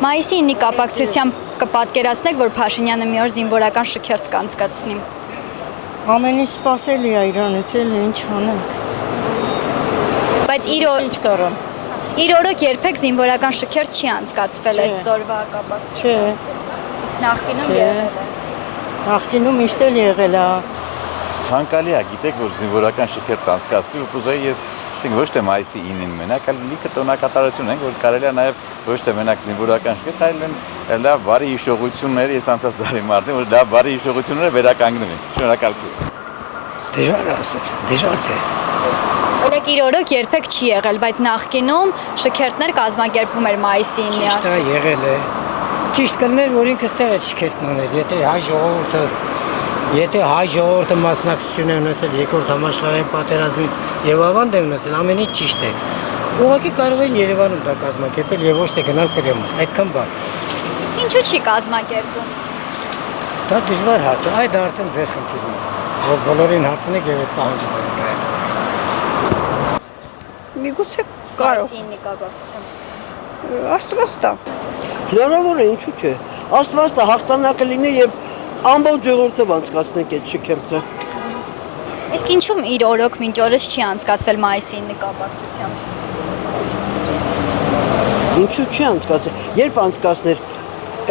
Մայիսի 9-ի կապակցությամբ կպատկերացնեք, որ Փաշինյանը մի օր զինվորական շքերթ կանցկացնի։ Ամեն ինչ սպասելի է իրանից, էլ ինչ անենք։ Բայց Ինչ կարամ։ իր օրոք երբեք զինվորական շքերթ չի անցկացվել այսօրվա կապակցությամբ։ Չէ, Իսկ նախկինում Չէ։ եղել է։ նախկինում միշտ էլ եղել է։ Ցանկալի է, գիտեք, որ զինվորական շքերթ անցկացվի, ու կուզեի ես ոչ թե մայիսի 9-ին մենակ, այլ լիքը տոնակատարություն ենք, որ կարելի է նաև ոչ թե մենակ զինվորական շքերթ, այլ լավ բարի հիշողություններ, ես անցած տարի մարդ եմ, որ լավ բարի հիշողությունները վերականգնվեն։ Շնորհակալություն։ Դժվար է ասել, դժվար թե։ Օրինակ իր օրոք երբեք չի եղել, բայց նախկինում շքերթներ կազմակերպվում էր մայիսի 9-ի։ Ճիշտ է, եղել է։ Ճիշտ կլներ, որ ինքը ստեղ է շքերթն անել, եթե հայ ժողովուրդը մասնակցություն է ունեցել երկրորդ համաշխարհային պատերազմին եւ ավանդ է ունեցել, ամեն ինչ ճիշտ է։ Ուղղակի կարող են Երևանում դա կազմակերպել եւ ոչ թե գնալ Կրեմլ, այդքան բան։ Ինչու չի կազմակերպում։ Դա դժվար հարց է, այդ արդեն ձեր խնդիրն է, որ բոլորին հարցնեք եւ այդ պահանջները կայացնեք։ Միգուցե կարող, Մայիսի 9-ի կապակցությամբ։ Աստված տա։ Հնարավոր է, ինչու՞ չէ։ Աստված տա հաղթանակը լինի եւ ամբողջ ժողովուրդը անցկացնենք այդ շքերթը։ Իսկ ինչու իր օրոք մինչ օրս չի անցկացվել մայիսի 9-ի կապակցությամբ։ Ինչու՞ չի անցկացել։ Երբ անցկացներ,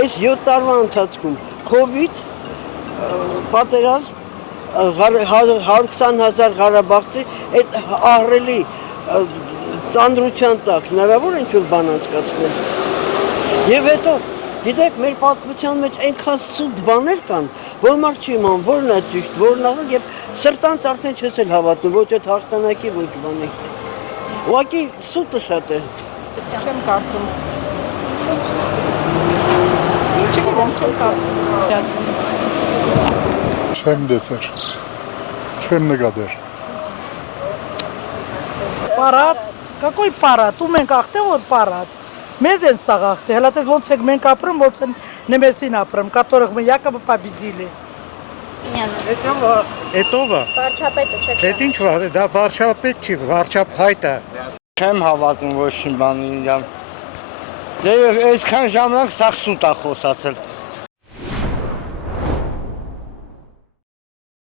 այս 7 տարվա ընթացքում COVID, պատերազմ, 120,000 Ղարաբաղցի այդ ահռելի ծանրության տակ հնարավոր է ինչ-որ բան անցկացնել։ Եվ հետո, գիտեք, մեր պատմության մեջ այնքան սուտ բաներ կան, որ մարդ չի իմանում, որն է ճիշտ, որն է, եւ սրտանց արդեն չես էլ հավատում, ոչ այդ հաղթանակի, ոչ բանի։ Ուղղակի սուտը շատ է։ Չեմ կարծում։ Չգիտեմ, չեմ կարծում։ Չեմ դեսեր, չեմ նկատեր։ Պարատ, какой պարատ, ու մենք ախտե որ պարատ։ Մեզ են սաղ ախտե, հելա տես ոնց ենք մենք ապրում, ոնց են նեմեսին ապրում, которых мы якобы победили։ Էտովա։ Վարչապետը չեք։ Այդ ինչ վար է, դա վարչապետ չի, վարչապետ է։ Չեմ հավատում ոչ մի բանի իրան։ Դե այսքան ժամանակ սաղ սուտ է խոսացել։